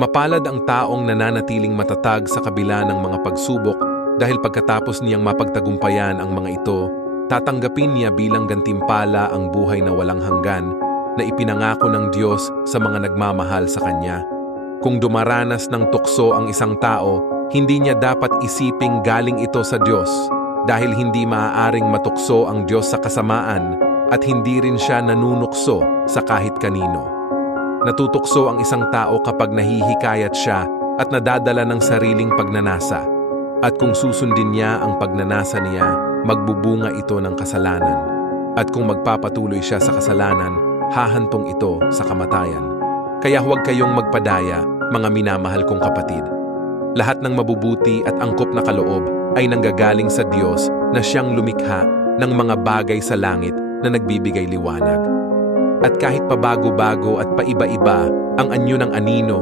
Mapalad ang taong nananatiling matatag sa kabila ng mga pagsubok dahil pagkatapos niyang mapagtagumpayan ang mga ito, tatanggapin niya bilang gantimpala ang buhay na walang hanggan na ipinangako ng Diyos sa mga nagmamahal sa Kanya. Kung dumaranas ng tukso ang isang tao, hindi niya dapat isiping galing ito sa Diyos dahil hindi maaaring matukso ang Diyos sa kasamaan at hindi rin siya nanunukso sa kahit kanino. Natutukso ang isang tao kapag nahihikayat siya at nadadala ng sariling pagnanasa. At kung susundin niya ang pagnanasa niya, magbubunga ito ng kasalanan. At kung magpapatuloy siya sa kasalanan, hahantong ito sa kamatayan. Kaya huwag kayong magpadaya, mga minamahal kong kapatid. Lahat ng mabubuti at angkop na kaloob ay nanggagaling sa Diyos na siyang lumikha ng mga bagay sa langit na nagbibigay liwanag. At kahit pabago-bago at paiba-iba ang anyo ng anino